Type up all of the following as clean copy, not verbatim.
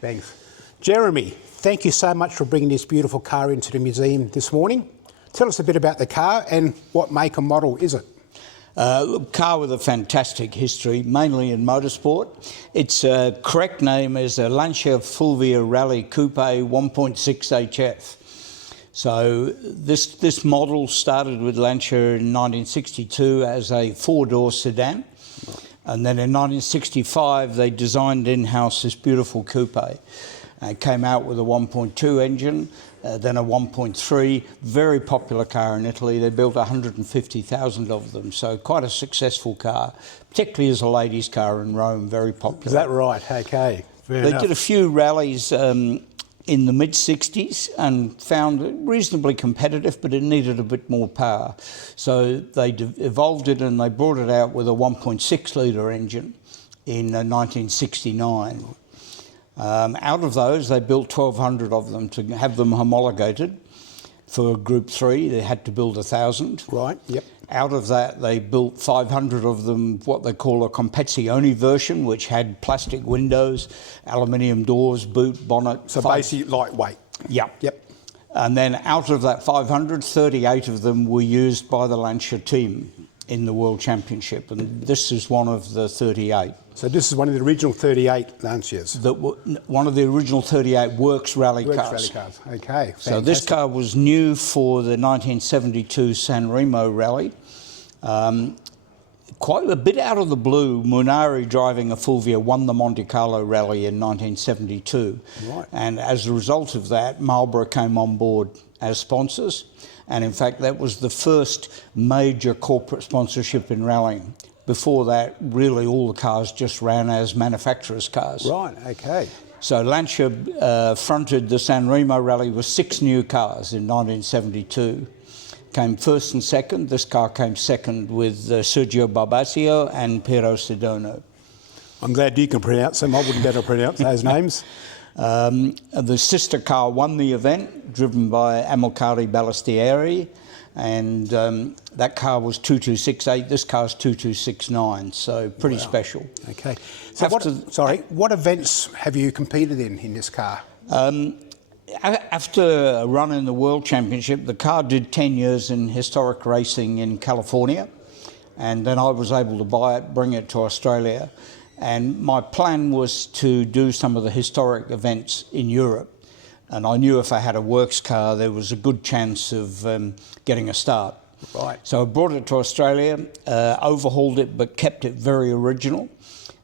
Thanks. Jeremy, thank you so much for bringing this beautiful car into the museum this morning. Tell us a bit about the car and what make and model is it? Car with a fantastic history, mainly in motorsport. Its correct name is a Lancia Fulvia Rally Coupe 1.6 HF. So this model started with Lancia in 1962 as a four-door sedan. And then in 1965, they designed in-house this beautiful coupe. It came out with a 1.2 engine, then a 1.3, very popular car in Italy. They built 150,000 of them, so quite a successful car, particularly as a ladies' car in Rome, very popular. Is that right? Okay, fair enough. They did a few rallies in the mid-60s and found it reasonably competitive, but it needed a bit more power. So they evolved it and they brought it out with a 1.6-litre engine in 1969. Out of those, they built 1,200 of them to have them homologated for Group 3. They had to build 1,000. Right, yep. Out of that, they built 500 of them, what they call a Competizione version, which had plastic windows, aluminium doors, boot, bonnet. So basically lightweight. Yep. Yep. And then out of that 500, 38 of them were used by the Lancia team in the World Championship, and this is one of the 38. So this is one of the original 38 Lancias? One of the original 38 works rally cars. Rally cars, okay. Fantastic. So this car was new for the 1972 San Remo rally. Quite a bit out of the blue, Munari driving a Fulvia won the Monte Carlo rally in 1972. Right. And as a result of that, Marlboro came on board as sponsors. And in fact, that was the first major corporate sponsorship in rallying. Before that, really all the cars just ran as manufacturers' cars. Right, okay. So Lancia fronted the San Remo rally with 6 new cars in 1972. Came first and second. This car came second with Sergio Barbasio and Piero Sedona. I'm glad you can pronounce them. I wouldn't be able to pronounce those names. The sister car won the event, driven by Amilcare Ballestieri, and that car was 2268. This car's 2269, so pretty special. Okay. So what events have you competed in this car? After a run in the World Championship, the car did 10 years in historic racing in California, and then I was able to buy it, bring it to Australia. And my plan was to do some of the historic events in Europe. And I knew if I had a works car, there was a good chance of getting a start. Right. So I brought it to Australia, overhauled it, but kept it very original.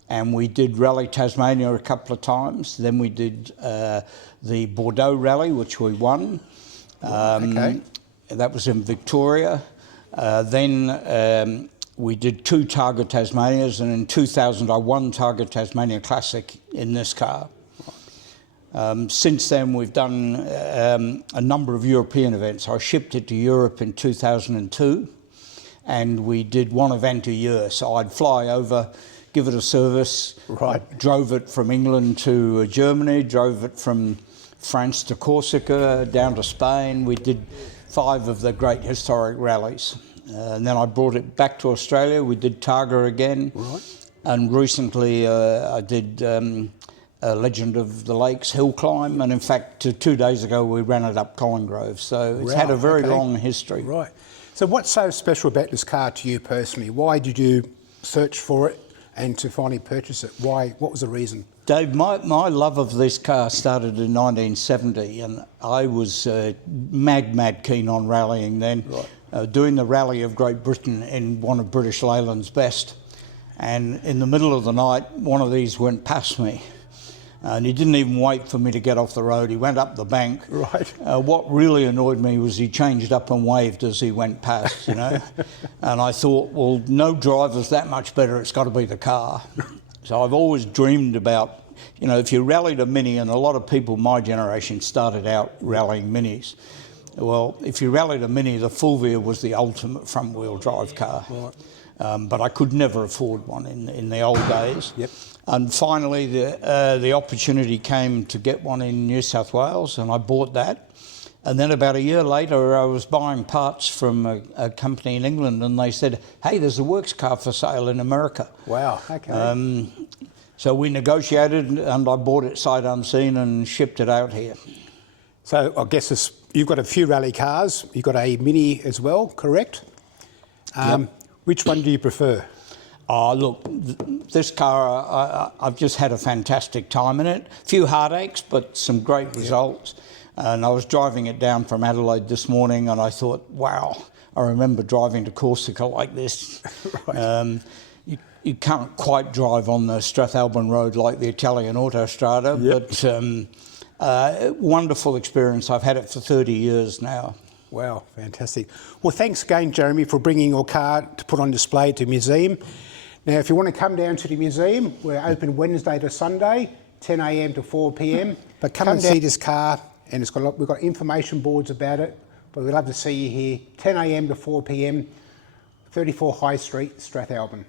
And we did Rally Tasmania a couple of times. Then we did the Bordeaux Rally, which we won. Okay. That was in Victoria. Then we did 2 Targa Tasmanias, and in 2000 I won Targa Tasmania Classic in this car. Since then we've done a number of European events. I shipped it to Europe in 2002, and we did 1 event a year. So I'd fly over, give it a service, drove it from England to Germany, drove it from France to Corsica, down to Spain. We did 5 of the great historic rallies. And then I brought it back to Australia. We did Targa again. Right. And recently I did Legend of the Lakes hill climb. And in fact, 2 days ago, we ran it up Collingrove. So it's had a very long history. Right. So what's so special about this car to you personally? Why did you search for it and to finally purchase it? Why? What was the reason? Dave, my love of this car started in 1970, and I was mad keen on rallying then. Right. Doing the Rally of Great Britain in one of British Leyland's best. And in the middle of the night, one of these went past me. And he didn't even wait for me to get off the road. He went up the bank. Right. What really annoyed me was he changed up and waved as he went past, you know. And I thought, well, no driver's that much better. It's got to be the car. So I've always dreamed about, you know, if you rallied a Mini, and a lot of people my generation started out rallying Minis. Well, if you rallied a Mini, the Fulvia was the ultimate front-wheel drive car. Right. But I could never afford one in the old days. Yep. And finally, the opportunity came to get one in New South Wales, and I bought that. And then about a year later, I was buying parts from a company in England, and they said, hey, there's a works car for sale in America. Wow, okay. So we negotiated, and I bought it sight unseen and shipped it out here. So I guess you've got a few rally cars. You've got a Mini as well, correct? Yep. Which one do you prefer? Look, this car, I've just had a fantastic time in it. A few heartaches, but some great results. And I was driving it down from Adelaide this morning, and I thought, wow, I remember driving to Corsica like this. Right. You can't quite drive on the Strathalbyn road like the Italian Autostrada, but wonderful experience. I've had it for 30 years now. Wow, fantastic. Well, thanks again, Jeremy, for bringing your car to put on display to the museum. Now, if you want to come down to the museum, we're open Wednesday to Sunday, 10 a.m. to 4 p.m. But come and see this car, and we've got information boards about it. But we'd love to see you here, 10 a.m. to 4 p.m, 34 High Street, Strathalbyn.